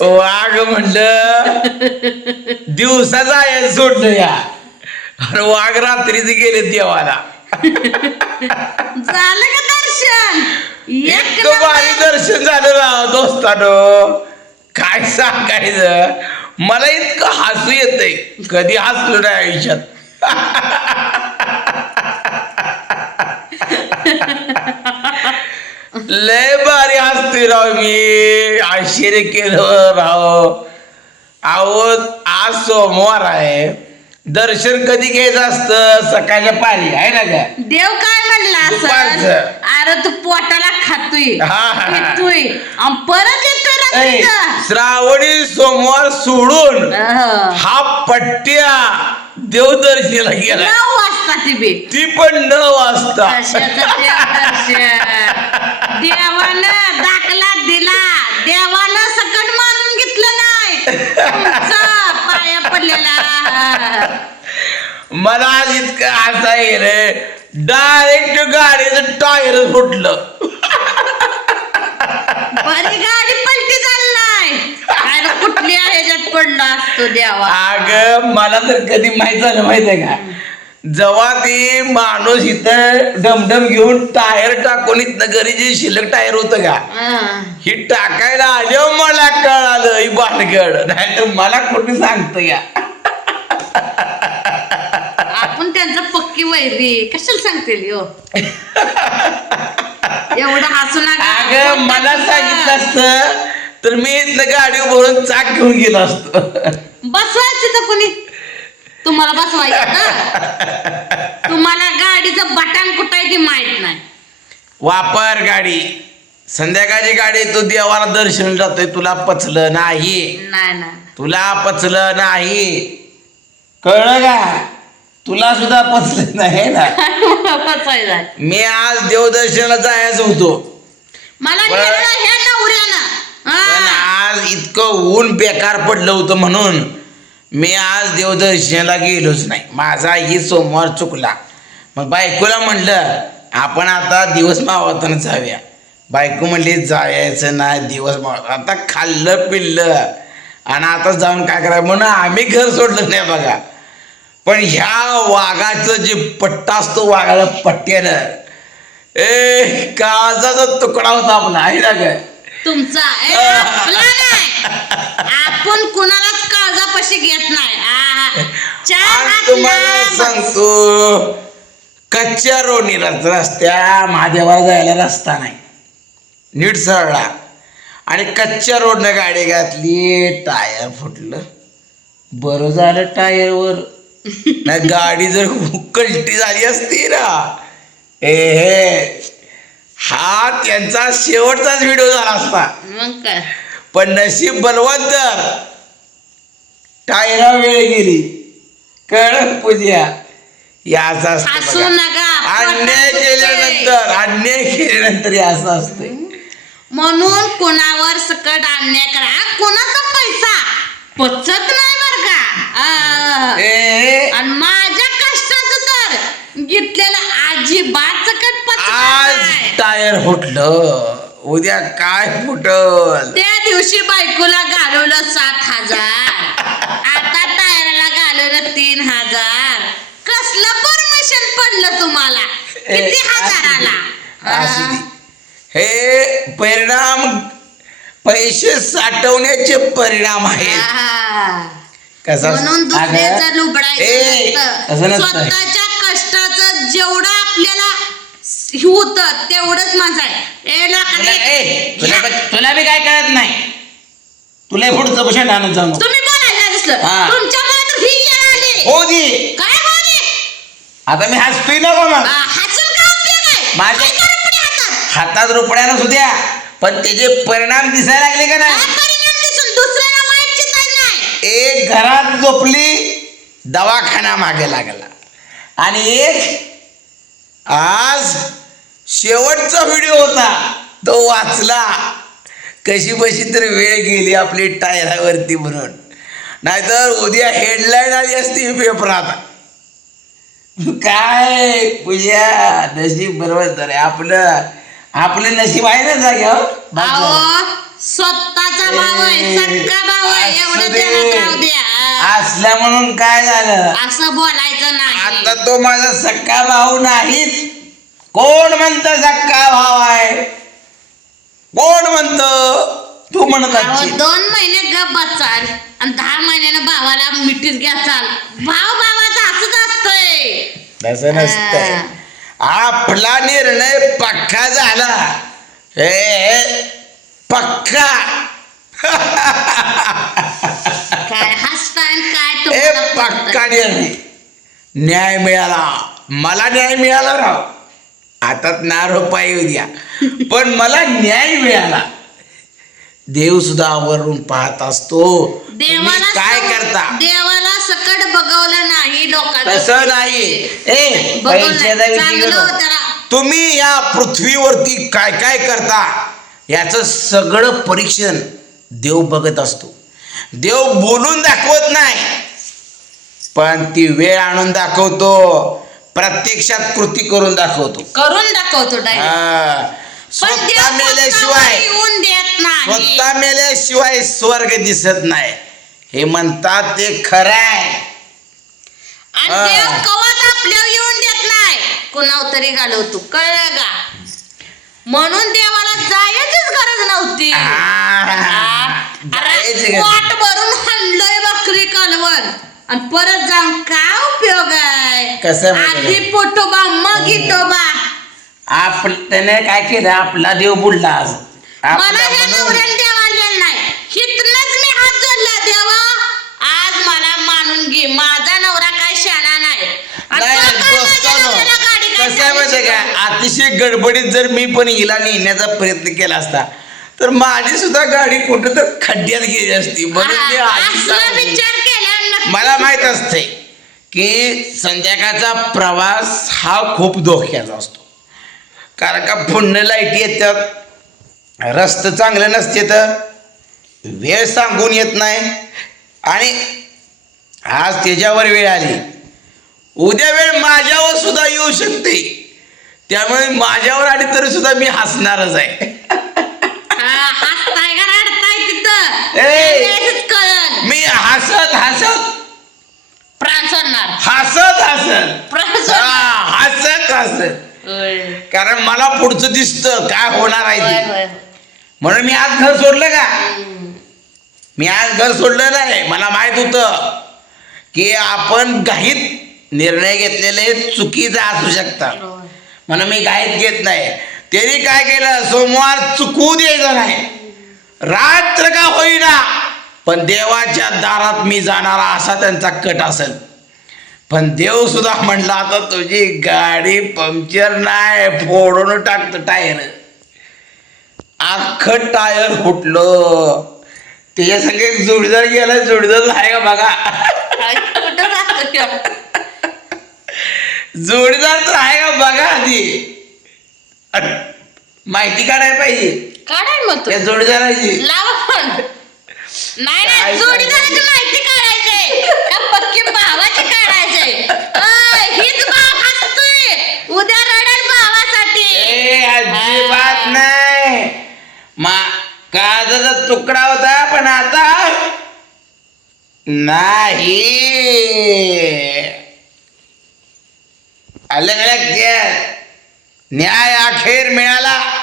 वाघ म्हणलं. दिवसा जायचं सोडलं या. अरे वाघ रात्रीच गेले देवाला. झालं का दर्शन? एक इतकं भारी दर्शन झालं राव दोस्तानो. काय सांगायचं? मला इतकं हसू येतंय. कधी हसलो नाही आयुष्यात. लय भारी हसतोय राव मी. आश्चर्य केलं राव. अहो आज सोमवार आहे. दर्शन कधी घ्यायचं असतं? सकाळच्या पारी आहे ना का देव काय म्हणला असं? दुपारचं. अरे तू पोटाला खातोय हा, हा, हा. पितोय. आणि परत येतोय ऐ, रात्रीचं. श्रावणी सोमवार सोडून अहं. हा पट्ट्या देवदर्शनीला गेला नऊ वाजता ती बी ती पण न वाजता. कशाचं देवदर्शन देवानं दाखला दिला. देवानं सकट मानून घेतलं नाही. तुमचा पाया पडलेला. मला आज इतकं हसा रे. डायरेक्ट गाडीचं टायर फुटलं. बरी गाडी पलटी झाली नाही. काय रे कुठली ह्याच्यात पडला असतो देवा. अग मला तर कधी माहीत झालं माहीत आहे का? जेव्हा ती माणूस इथं डमडम घेऊन टायर टाकून इथनं घरी जे शिल्लक टायर होतं का हं. ही टाकायला आल्यावर मला कळालं ही भानगड. नाहीतर मला कुठे सांगतं या. आपण त्यांचं पक्की वैरी. कशाला सांगतील हो एवढं हसू नका. अगं मला सांगितलं असतं तर मी इथनं गाडी भरून चाक घेऊन गेलो असतो. बसवायचं तर कोणी? तुम्हाला बसवायचं तुम्हाला गाडीचं बटन कुठं आहे ते माहीत नाही. वापर गाडी. संध्याकाळची गाडी तू देवाला दर्शन जातोय तुला पचलं नाही. तुला पचलं नाही. कळलं का? तुला सुद्धा पचलं नाही ना? मी आज देवदर्शनाला जायचं होतो. मला पण- नेलं ह्या नवऱ्यानं. पण हा. आज इतकं ऊन बेकार पडलं होतं म्हणून. मी आज देवदर्शनाला गेलोच नाही. माझा ही सोमवार चुकला. मग बायकोला म्हटलं आपण आता दिवस मावळताना जाऊया. बायको म्हणली जायचं नाही दिवस मावळ आता खाल्लं पिल्लं. आणि आता जाऊन काय करायचं म्हणून आम्ही घर सोडलं नाही बघा. पण ह्या वाघाचं जे पट्टा असतो वाघाला पट्ट्यानं ए काजाचा तुकडा होता आपला. आहे ना काय? तुमचा. आपण कुणाला काळजापाशी घेत नाही. आ, चार आज तुम्हाला. सांगतो कच्च्या रोडनी रस्त्या महादेवाला जायला रस्ता नाही. नीट सरळा. आणि कच्च्या रोडनं गाडी घातली टायर फुटलं. बरं झालं टायरवर. नाही गाडी जर कल्टी झाली असती ना. ए हे. हा त्यांचा शेवटचाच व्हिडिओ झाला असता. मग काय? पण नशीब बलवंत. टायरा वेळ गेली. कळ पूजा याचा हसू नका अन्याय पोटात केल्यानंतर अन्याय केल्यानंतर हे असं असतंय. म्हणून कोणावर सकट अन्याय करा. कोणाचा पैसा? पचत नाही बर का? आ. ए, आणि माझ्या कष्टाचं तर घेतलेलं अजिबात सकट पचत आज टायर फुटलं. उद्या काय फुटल? त्या दिवशी बायकोला घालवलं सात हजार. परमिशन पडलं तुम्हाला किती ए, हजार असू दे. हे परिणाम पैसे साठवण्याचे परिणाम आहेत आहा. कसा म्हणून दुसऱ्याचं ए, लुबडायचं असं नसतं. नसतं. स्वतःच्या कष्टाचं जेवढं आपल्याला होत तेवढंच माझं आहे ए तुला ए, बी- तुला बी काय कळत नाही तुला पुढचं भूषण आणत जाऊ नको. तुम्ही बोलायला दिसलं हा. तुमच्यामुळे तर ही येणार आली. हो दे काय आता मी हसतोय ना मग हसून का उपयोग आहे? माझे- काय करू पुढे हातात? हातात नसू द्या पण त्याचे परिणाम दिसायला लागले का काय नाही परिणाम दिसून? दुसऱ्याला वाईट चिंता नाही. एक घरात झोपली दवाखाना मागे लागला. आणि एक आज शेवटचा व्हिडिओ होता. तो वाचला. कशी बशी तर वेळ गेली आपली टायरावरती म्हणून. नाहीतर उद्या हेडलाईन आली असती पेपरात. काय पूजा? नशीब बरोबर तर आहे. आपलं आपलं नशीब आहे ना जाग्यावर. अहो स्वतःचा भाव आहे सक्का भाव आहे असू एवढं दे. त्याला राहू द्या. असल्या म्हणून काय झालं? असं बोलायचं नाही. आता तो माझा सक्का भाऊ नाहीच कोण म्हणत सक्का भाव आहे? कोण म्हणत? तू म्हण अहो, कच्ची दोन महिने गप बचाल आणि दहा महिन्यानं भावाला मिठीत घ्याचाल भाव असंच असतंय तसं नसतंय. आपला निर्णय पक्का झाला. हे पक्का. काय हसताय आणि काय हे तुम्हाला पक्का? निर्णय. न्याय मिळाला. मला न्याय मिळाला राव. आता नारो पाय येऊ द्या पण मला न्याय मिळाला. देव सुद्धा आवरून पाहत असतो. तुम्ही देवाला काय करता? देवाला सकट बघवलं नाही लोकांचं. तसं नाही. ए बघवलं पैशाचा नाही. विषय चांगलं नको. होतं ना. तुम्ही या पृथ्वीवरती काय काय करता? याचं सगळं परीक्षण देव बघत असतो. देव बोलून दाखवत नाही. पण ती वेळ आणून दाखवतो. प्रत्यक्षात कृती करून दाखवतो. करून दाखवतो डायरेक्ट हा. पण देव स्वतः मेल्याशिवाय येऊन देत नाही? स्वतः मेल्याशिवाय स्वर्ग दिसत नाही. हे म्हणतात ते खरं आहे आणि हा. देव कवाच आपल्यावर येऊन देत नाही. कुणावर तरी घालवतो. कळलं का? म्हणून देवाला जायचीच गरज नव्हती. जायची अरे गरज. वाट भरून हाणलंय बकरी कालवण आणि परत जाऊन काय उपयोग आहे? कसं माहिती आधी पोटोबा मग इटोबा. आप त्याने काय केलं? आपला देव बुडला आज. मला आपला हे म्हणून- नवऱ्याने देव आणलेलं नाही. हात जोडला देवा आज मला घे माझा नवरा काय शाणा नाही. आणि नाही तो काय माझ्या दोस्तानो नवऱ्याला गाडी काय कसं आहे चालवायची अतिशय गडबडीत जर मी पण हिला नेण्याचा प्रयत्न केला असता तर माझी सुद्धा गाडी कुठं तर खड्ड्यात गेली असती. म्हणून मी हा, आधी असला सांगतो. विचार केल्यानं मला माहीत असते की संध्याकाळचा प्रवास हा खूप धोक्याचा असतो. कारण का पुण्य लाईटी येतात रस्ते चांगले नसते तर वेळ सांगून येत नाही. आणि आज त्याच्यावर वेळ आली. उद्या वेळ माझ्यावर सुद्धा येऊ शकते. त्यामुळे माझ्यावर आली तरी सुद्धा मी हसणारच आहे. हा, मी हसत हसत. प्राण सोडणार हसत. हसत हसत. हसत. कारण मला पुढचं दिसतं काय होणार आहे. म्हणून मी आज घर सोडलं का? मी आज घर सोडलं नाही मला माहीत होतं. की आपण घाईत निर्णय घेतलेले चुकीचा असू शकतात. म्हणून मी घाईत घेत नाही. त्यांनी काय केलं? सोमवार चुकू द्यायचं नाही. रात्र का होईना. पण देवाच्या दारात मी जाणारा असा त्यांचा कट असेल. पण देव सुद्धा म्हणला आता तुझी गाडी पंक्चर नाही फोडून टाकतो टायर. अख्खं टायर फुटलं. त्याच्या सगळे जुडजर गेलं जुडजर आहे का बघा. कुठं राहतो? जोडीदार तर आहे का बघा आधी. अट, माहिती काढायला पाहिजे. काढाय मग तू. त्या जोडीदाराची. लावा नाही काय नाही जोडीदाराची माहिती त्या पक्की भावाची काढायचंय. अय, हीच भाव हसतोय. उद्या रडेल भावासाठी. ए अजिबात नाही. मा कागदाचा तुकडा होता पण आता नाही. आलं का न्याय अखेर मिळाला.